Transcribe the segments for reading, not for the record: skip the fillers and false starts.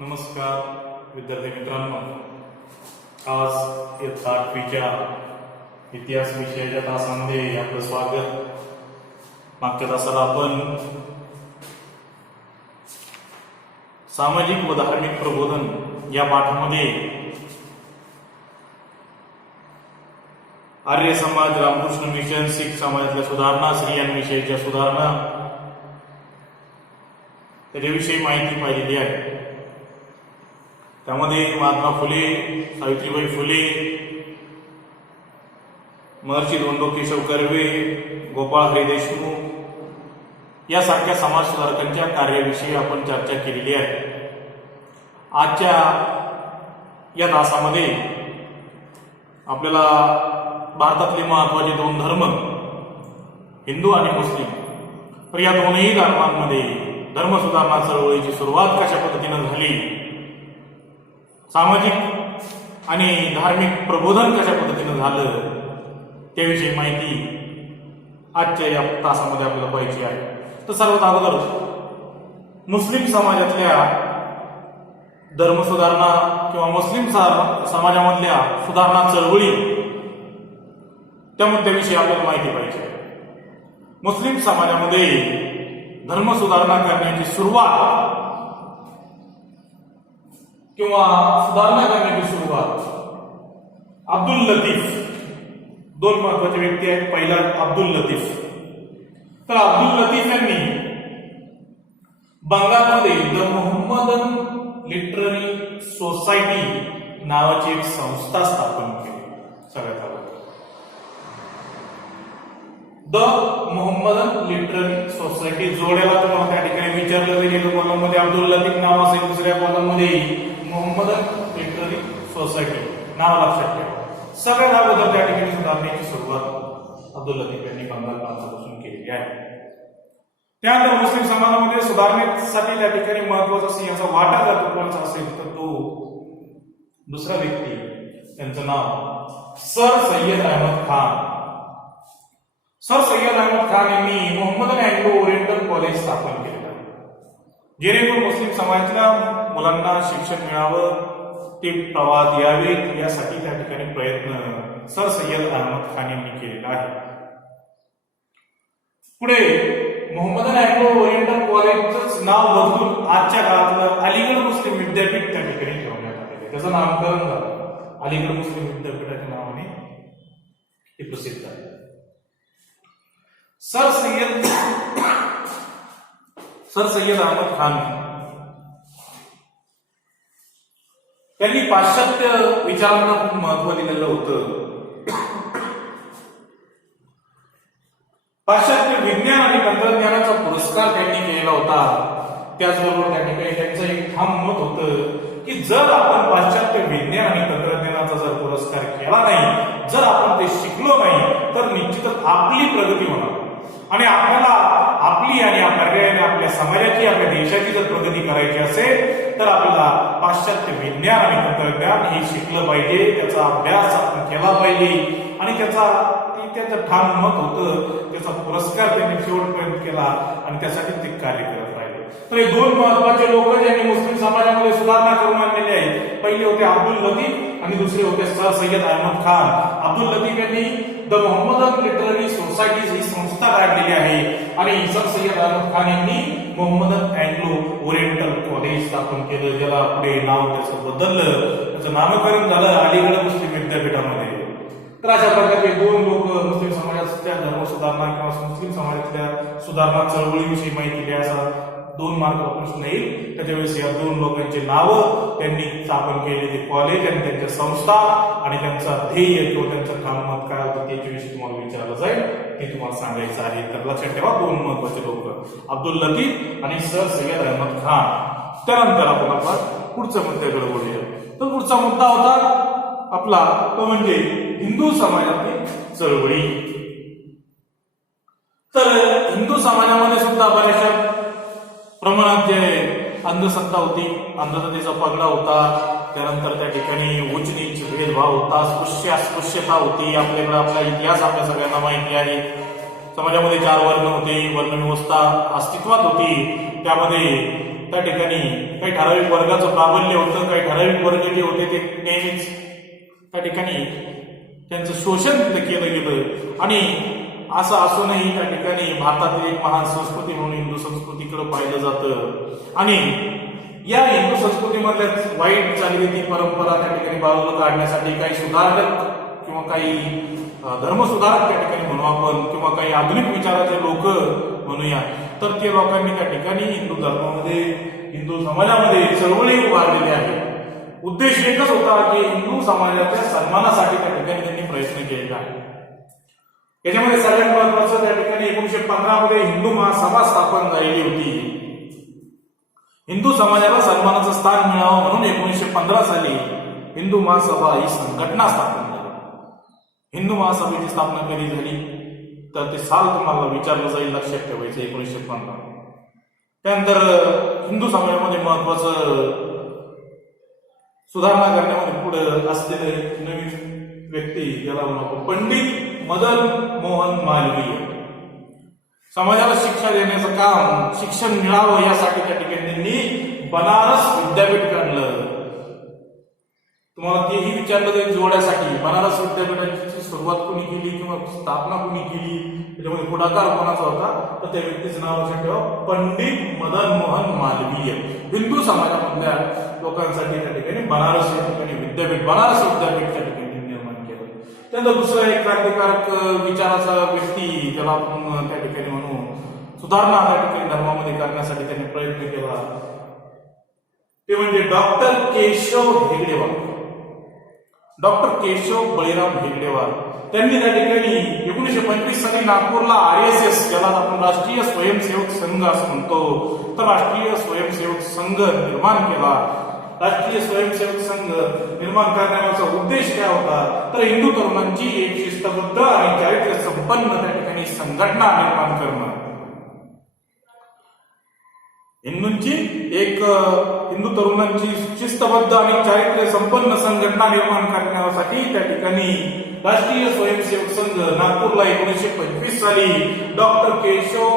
नमस्कार विद्यार्थी मित्रांनो, आज इयत्ता 8वीच्या इतिहास विषयाच्या तासामध्ये आपलं स्वागत. मागच्या तासाला आपण सामाजिक व धार्मिक प्रबोधन या पाठामध्ये आर्य समाज, रामकृष्ण मिशन, शीख समाजातल्या सुधारणा, स्त्रियांविषयीच्या सुधारणा त्याच्याविषयी माहिती पाहिलेली आहे. त्यामध्ये महात्मा फुले, सावित्रीबाई फुले, महर्षी धोंडो केशव कर्वे, गोपाळ हरी देशमुख यासारख्या समाज सुधारकांच्या कार्याविषयी आपण चर्चा केलेली आहे. आजच्या या तासामध्ये आपल्याला भारतातले महत्त्वाचे दोन धर्म, हिंदू आणि मुस्लिम, तर या दोन्ही धर्मांमध्ये धर्म सुधारणा चळवळीची सुरुवात कशा पद्धतीने झाली, सामाजिक आणि धार्मिक प्रबोधन कशा पद्धतीने झालं त्याविषयी माहिती आजच्या या तासामध्ये आपल्याला पाहिजे आहे. तर सर्वात अगोदर मुस्लिम समाजातल्या धर्म सुधारणा किंवा मुस्लिम समाजामधल्या सुधारणा चळवळी त्या मुद्द्याविषयी आपल्याला माहिती पाहिजे. मुस्लिम समाजामध्ये धर्म सुधारणा करण्याची सुरुवात किंवा सुधारणा करण्याची सुरुवात अब्दुल लतीफ, दोन महत्वाचे व्यक्ती आहेत. पहिला अब्दुल लतीफ. तर अब्दुल लतीफ यांनी बंगालमध्ये द मोहम्मदन लिटररी सोसायटी नावाची एक संस्था स्थापन केली. सगळ्यात अगोदर द मोहम्मदन लिटररी सोसायटी. जोड्याला तुम्हाला त्या ठिकाणी विचारलं गेलं, कॉलममध्ये अब्दुल लतीफ नाव असेल, दुसऱ्या कॉलममध्ये मोहम्मदन लिटररी सोसायटी नाव लक्षात ठेवा. सगळ्यात अगोदर त्या ठिकाणी सुधारण्याची सुरुवात अब्दुल लतीफ यांनी बंगाल प्रांतापासून केलेली आहे. त्यानंतर मुस्लिम समाजामध्ये सुधारण्यासाठी त्या ठिकाणी महत्वाचा सिंहाचा वाटा जर कोणाचा असेल तर तो दुसरा व्यक्ती, त्यांचं नाव सर सय्यद अहमद खान. सर सय्यद अहमद खान यांनी मोहम्मदन अँग्लो ओरिएंटल कॉलेज स्थापन केलेलं आहे, जेणेकरून मुस्लिम समाजातल्या मुलांना शिक्षण मिळावं, ते प्रवाद यावेत यासाठी त्या ठिकाणी प्रयत्न सर सय्यद अहमद खान यांनी केलेला आहे. पुढे मोहम्मदन अँग्लो ओरिएंटल कॉलेजचं नाव बदलून आजच्या काळातलं अलीगड मुस्लिम विद्यापीठ त्या ठिकाणी ठेवण्यात आलेलं. त्याचं नामकरण झालं अलीगड मुस्लिम विद्यापीठाच्या नावाने हे प्रसिद्ध आहे. सर सय्यद अहमद खान त्यांनी पाश्चात्य विचारांना खूप महत्व दिलेलं होतं. पाश्चात्य विज्ञान आणि तंत्रज्ञानाचा पुरस्कार त्यांनी केलेला होता. त्याचबरोबर त्या ठिकाणी त्यांचं एक ठाम मत होतं की जर आपण पाश्चात्य विज्ञान आणि तंत्रज्ञानाचा जर पुरस्कार केला नाही, जर आपण ते शिकलो नाही, तर निश्चितच आपली प्रगती होणार आणि आपल्याला आपली आणि आपल्या समाजाची, आपल्या देशाची जर प्रगती करायची असेल तर आपल्याला पाश्चात्य विज्ञान आणि तंत्रज्ञान हे शिकलं पाहिजे, त्याचा अभ्यास आपण केला पाहिजे. आणि त्याचं ठाम मत होतं. त्याचा पुरस्कार त्यांनी शेवटपर्यंत केला आणि त्यासाठी ते कार्य करत राहिले. तर हे दोन महत्वाचे लोक ज्यांनी मुस्लिम समाजामध्ये सुधारणा करून आणलेली आहे, पहिले होते अब्दुल लतीफ आणि दुसरे होते सर सय्यद अहमद खान. अब्दुल लतीफ यांनी द मोहम्मदन लिटररी सोसायटी ही संस्था काढलेली आहे आणि सर सय्यद अहमद खान यांनी मोहम्मदन अँग्लो ओरिएंटल कॉलेज स्थापन केलं, ज्याला पुढे नाव त्याचं बदललं, त्याचं नामकरण झालं अलीगड मुस्लिम विद्यापीठामध्ये. तर अशा प्रकारे दोन लोक मुस्लिम समाजाच्या धर्म सुधारणा किंवा मुस्लिम समाजातल्या सुधारणा चळवळीविषयी माहिती दिली. असा 2 मार्क प्रश्न येईल. त्याच्यावेळेस या दोन लोकांची नावं, त्यांनी स्थापन केलेले कॉलेज आणि त्यांच्या संस्था आणि त्यांचा ध्येय किंवा त्यांचं ठाम मत काय होतं त्याच्याविषयी तुम्हाला विचारलं जाईल, हे तुम्हाला सांगायचं आहे. तर लक्षात ठेवा, 2 महत्वाचे लोक अब्दुल लतीफ आणि सर सय्यद अहमद खान. त्यानंतर आपण आपला पुढच्या मुद्द्याकडे बोलूया. तर पुढचा मुद्दा होता आपला तो म्हणजे हिंदू समाजातली चळवळी. तर हिंदू समाजामध्ये सुद्धा बऱ्याचशा प्रमाणात जे अंधश्रद्धा होती, अंधश्रद्धेचा पगडा होता, त्यानंतर त्या ठिकाणी उच्च नीच भेदभाव होता, अस्पृश्यता होती. आपल्याकडे आपला इतिहास आपल्या सगळ्यांना माहिती आहे. समाजामध्ये 4 वर्ण होते, वर्णव्यवस्था अस्तित्वात होती. त्यामध्ये त्या ठिकाणी काही ठराविक वर्गाचं प्राबल्य होतं, काही ठराविक वर्ग जे होते ते नेहमीच त्या ठिकाणी त्यांचं शोषण तिथं केलं गेलं. आणि असं असूनही त्या ठिकाणी भारतातील एक महान संस्कृती म्हणून हिंदू संस्कृतीकडे पाहिलं जातं. आणि या हिंदू संस्कृतीमधल्या वाईट चालीरीती परंपरा त्या ठिकाणी बाजूला काढण्यासाठी काही सुधारक किंवा काही धर्मसुधारक त्या ठिकाणी म्हणू आपण, किंवा काही आधुनिक विचाराचे लोक म्हणूया, तर ते लोकांनी त्या ठिकाणी हिंदू धर्मामध्ये, हिंदू समाजामध्ये चळवळी उभारलेली आहे. उद्देश एकच होता की हिंदू समाजाच्या सन्मानासाठी त्या ठिकाणी त्यांनी प्रयत्न केलेला आहे. याच्यामध्ये सगळ्यात महत्वाचं त्या ठिकाणी 1915 मध्ये हिंदू महासभा स्थापन झालेली होती. हिंदू समाजाला सन्मानाचं स्थान मिळावं म्हणून 1915 साली हिंदू महासभा ही संघटना स्थापन झाली. हिंदू महासभेची स्थापना कधी झाली तर ते साल तुम्हाला विचारलं जाईल, लक्षात ठेवायचं 1915. त्यानंतर हिंदू समाजामध्ये महत्वाचं सुधारणा करण्यामध्ये पुढे असलेले नवीन व्यक्ती ज्याला म्हणतो पंडित मदन मोहन मालवीय. समाजाला शिक्षा देण्याचं काम, शिक्षण मिळावं यासाठी त्या ठिकाणी त्यांनी बनारस विद्यापीठ काढलं. तुम्हाला तेही विचारलं जाईल जोड्यासाठी, बनारस विद्यापीठाची सुरुवात कोणी केली किंवा स्थापना कोणी केली, त्याच्यामध्ये पुढाकार कोणाचा होता, तर त्या व्यक्तीचं नाव लक्षात ठेवा, पंडित मदन मोहन मालवीय. हिंदू समाजामधल्या लोकांसाठी त्या ठिकाणी बनारस या ठिकाणी विद्यापीठ, बनारस विद्यापीठ त्या ठिकाणी निर्माण केलं. त्यानंतर दुसरा एक क्रांतिकारक विचाराचा व्यक्ती ज्याला आपण त्या ठिकाणी म्हणू, सुधारणा त्या ठिकाणी धर्मामध्ये करण्यासाठी त्यांनी प्रयत्न केला, ते म्हणजे डॉक्टर केशव हेगडेवार. डॉक्टर केशव बळीराम हेगडेवार त्यांनी त्या ठिकाणी 1925 साली नागपूरला RSS, ज्याला आपण राष्ट्रीय स्वयंसेवक संघ असं म्हणतो, तर राष्ट्रीय स्वयंसेवक संघ निर्माण केला. राष्ट्रीय स्वयंसेवक संघ निर्माण करण्याचा उद्देश काय होता, तर हिंदू तरुणांची एक शिस्तबद्ध आणि चारित्र्य संपन्न त्या ठिकाणी संघटना निर्माण करणं. हिंदू तरुणांची शिस्तबद्ध आणि चारित्र्य संपन्न संघटना निर्माण करण्यासाठी त्या ठिकाणी राष्ट्रीय स्वयंसेवक संघ नागपूरला 1925 साली डॉक्टर केशव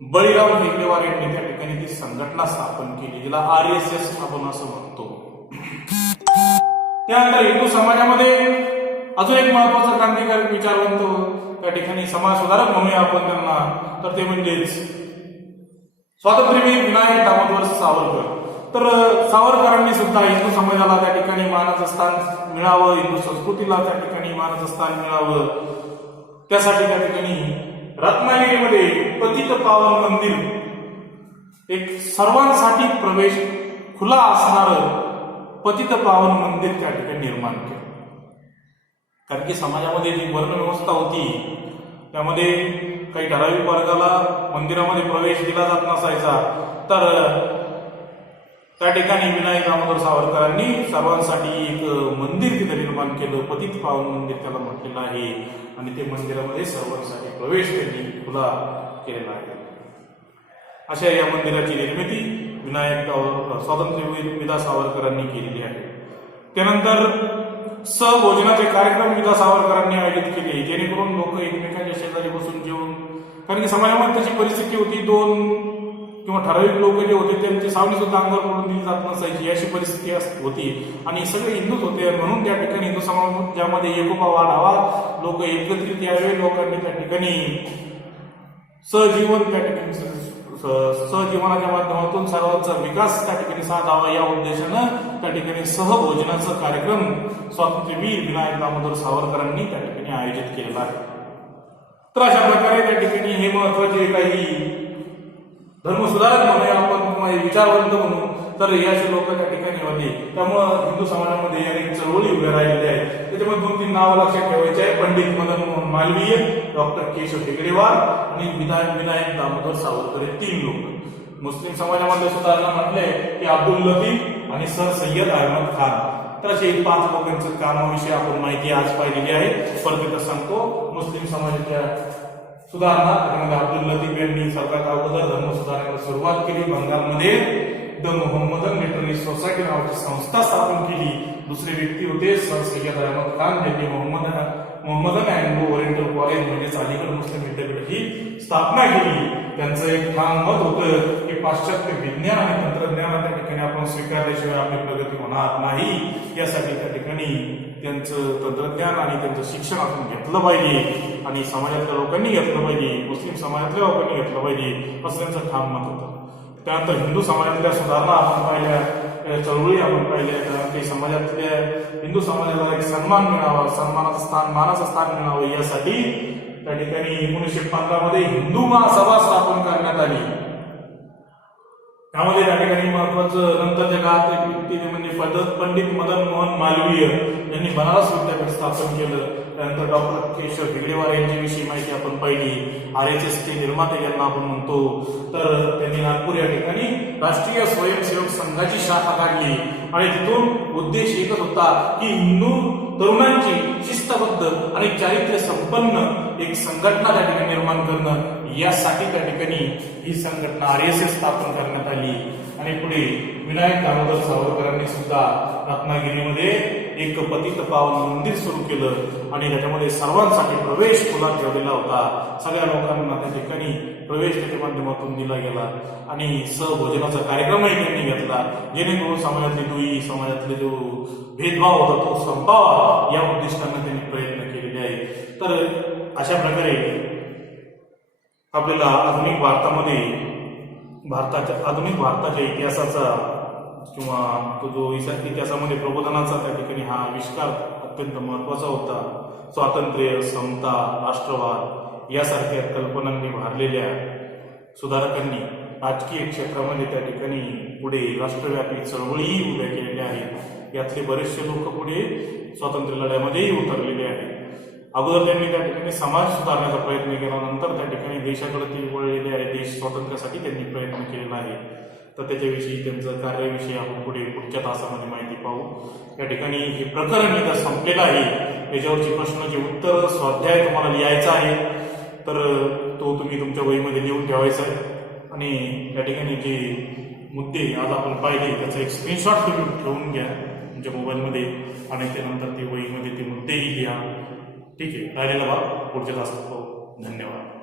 बळीराम हेगडेवार यांनी त्या ठिकाणी ती संघटना स्थापन केली, जिला RSS आपण असं म्हणतो. त्यानंतर हिंदू समाजामध्ये अजून एक महत्वाचा क्रांतिकारक विचारवंत त्या ठिकाणी समाज सुधारक म्हणूया आपण त्यांना, तर ते म्हणजेच स्वातंत्र्यवीर विनायक दामोदर सावरकर. तर सावरकरांनी सुद्धा हिंदू समाजाला त्या ठिकाणी मानाचं स्थान मिळावं, हिंदू संस्कृतीला त्या ठिकाणी मानाचं स्थान मिळावं, त्यासाठी त्या ठिकाणी रत्नागिरीमध्ये पतित पावन मंदिर, एक सर्वांसाठी प्रवेश खुला असणारं पतित पावन मंदिर त्या ठिकाणी निर्माण केलं. कारण की समाजामध्ये जी वर्णव्यवस्था होती त्यामध्ये काही ठराविक वर्गाला मंदिरामध्ये प्रवेश दिला जात नसायचा, तर त्या ठिकाणी विनायक दामोदर सावरकरांनी सर्वांसाठी एक मंदिर तिथे निर्माण केलं, पतित पावन मंदिर त्याला म्हटलेलं आहे. आणि ते मंदिरामध्ये सर्वांसाठी प्रवेश त्यांनी खुला केलेला आहे. अशा या मंदिराची निर्मिती स्वातंत्र्यवीर विदा सावरकरांनी केलेली आहे. त्यानंतर सहभोजनाचे कार्यक्रम विदा सावरकरांनी आयोजित केले, जेणेकरून लोक एकमेकांच्या शेजारी बसून जेवून, कारण की समाजामध्ये तशी परिस्थिती होती, 2 किंवा ठराविक लोक जे होते त्यांची सावली सुद्धा अंगावर पडून दिली जात नसायची, अशी परिस्थिती होती. आणि सगळे हिंदूच होते, म्हणून त्या ठिकाणी हिंदू समाजामध्ये एकोपा वाढावा, लोक एकत्रित यावे, लोकांनी त्या ठिकाणी सहजीवन त्या ठिकाणी सहजीवनाच्या माध्यमातून सर्वांचा विकास त्या ठिकाणी साधावा या उद्देशानं त्या ठिकाणी सहभोजनाचा कार्यक्रम स्वातंत्र्यवीर विनायक दामोदर सावरकरांनी त्या ठिकाणी आयोजित केलेला आहे. तर अशा प्रकारे त्या ठिकाणी हे महत्वाचे काही धर्मसुधारक म्हणूया आपण किंवा विचारवंत म्हणून, तर याचे लोक त्या ठिकाणी होते. त्यामुळं हिंदू समाजामध्ये अनेक चळवळी उभ्या राहिलेल्या आहेत. त्याच्यामध्ये 2-3 नावं लक्षात ठेवायचे आहे, पंडित मदन मोहन मालवीय, डॉक्टर केशव हेगडेवार आणि विनायक दामोदर सावरकर, हे 3 लोक. मुस्लिम समाजामध्ये सुधारणा म्हटले की अब्दुल लतीफ आणि सर सय्यद अहमद खान. तर असे 5 लोकांचं कामाविषयी आपण माहिती आज पाहिलेली आहे. परत एकदा सांगतो, मुस्लिम समाजाच्या सुधारणा त्यामध्ये अब्दुल लतीफ यांनी सर्वात अगोदर धर्म सुधारण्याला सुरुवात केली. बंगालमध्ये द मोहम्मदन लिटररी सोसायटी नावाची संस्था स्थापन केली. दुसरे व्यक्ती होते सर सय्यद अहमद खान, ज्यांनी मोहम्मदन अँग्लो ओरिएंटल कॉलेज म्हणजे अलीगड मुस्लिम विद्यापीठाची स्थापना केली. त्यांचं एक ठाम मत होतं की पाश्चात्य विज्ञान आणि तंत्रज्ञान त्या ठिकाणी आपण स्वीकारल्याशिवाय आपली प्रगती होणार नाही. यासाठी त्या ठिकाणी त्यांचं तंत्रज्ञान आणि त्यांचं शिक्षण आपण घेतलं पाहिजे आणि समाजातल्या लोकांनी घेतलं पाहिजे, मुस्लिम समाजातल्या लोकांनी घेतलं पाहिजे असं त्यांचं ठाम मत होतं. त्यानंतर हिंदू समाजातल्या सुधारणा आपण पाहिल्या, चळवळी आपण पाहिल्या. त्यानंतर समाजातल्या हिंदू समाजाला एक सन्मान मिळावा, सन्मानाचं स्थान, मानाचं स्थान मिळावं यासाठी त्या ठिकाणी 1915 मध्ये हिंदू महासभा स्थापन करण्यात आली. त्यामध्ये त्या ठिकाणी महत्वाचं नंतरच्या काळात एक व्यक्ती म्हणजे पंडित मदन मोहन मालवीय यांनी बनारस विद्यापीठ स्थापन केलं. त्यानंतर डॉक्टर केशव हेगडेवार यांच्याविषयी माहिती आपण पाहिली. RSS चे निर्माते ज्यांना आपण म्हणतो, तर त्यांनी नागपूर या ठिकाणी राष्ट्रीय स्वयंसेवक संघाची शाखा काढली आणि तिथून उद्देश एकच होता की हिंदू तरुणांची शिस्तबद्ध आणि चारित्र्य संपन्न एक संघटना त्या ठिकाणी निर्माण करणं. यासाठी त्या ठिकाणी ही संघटना RSS स्थापन करण्यात आली. आणि पुढे विनायक दामोदर सावरकरांनी सुद्धा रत्नागिरीमध्ये एक पतित पावन मंदिर सुरू केलं आणि त्याच्यामध्ये सर्वांसाठी प्रवेश खुला ठेवलेला होता. सगळ्या लोकांना त्या ठिकाणी प्रवेश त्याच्या माध्यमातून दिला गेला आणि सहभोजनाचा कार्यक्रमही त्यांनी घेतला, जेणेकरून समाजातली दुई, समाजातले जो भेदभाव होता तो संपावा या उद्दिष्टाने त्यांनी प्रयत्न केलेले आहे. तर अशा प्रकारे आपल्याला आधुनिक भारताच्या इतिहासाचा किंवा तो जो इतिहासामध्ये प्रबोधनाचा त्या ठिकाणी हा आविष्कार अत्यंत महत्वाचा होता. स्वातंत्र्य, समता, राष्ट्रवाद यासारख्या कल्पनांनी भारलेल्या सुधारकांनी राजकीय क्षेत्रामध्ये त्या ठिकाणी पुढे राष्ट्रव्यापी चळवळीही उभ्या केलेल्या आहेत. यातले बरेचसे लोक पुढे स्वातंत्र्य लढ्यामध्येही उतरलेले आहेत. अगोदर त्यांनी त्या ठिकाणी समाज सुधारण्याचा प्रयत्न केला, नंतर त्या ठिकाणी देशाकडे ते वळलेले आहे, देश स्वातंत्र्यासाठी त्यांनी प्रयत्न केलेला आहे. तर त्याच्याविषयी त्यांचं कार्याविषयी आपण पुढच्या तासामध्ये माहिती पाहू. या ठिकाणी हे प्रकरण इथं संपलेलं आहे. याच्यावरची प्रश्नाचे उत्तर स्वाध्याय तुम्हाला लिहायचा आहे, तर तो तुम्ही तुमच्या वहीमध्ये लिहून ठेवायचा आहे. आणि या ठिकाणी जे मुद्दे आज आपण पाहिले त्याचा एक स्क्रीनशॉट तुम्ही ठेवून घ्या तुमच्या मोबाईलमध्ये आणि त्यानंतर ते वहीमध्ये ते मुद्देही घ्या. ठीक आहे, राहिलेला भाग पुढच्या तासात पाहू. धन्यवाद.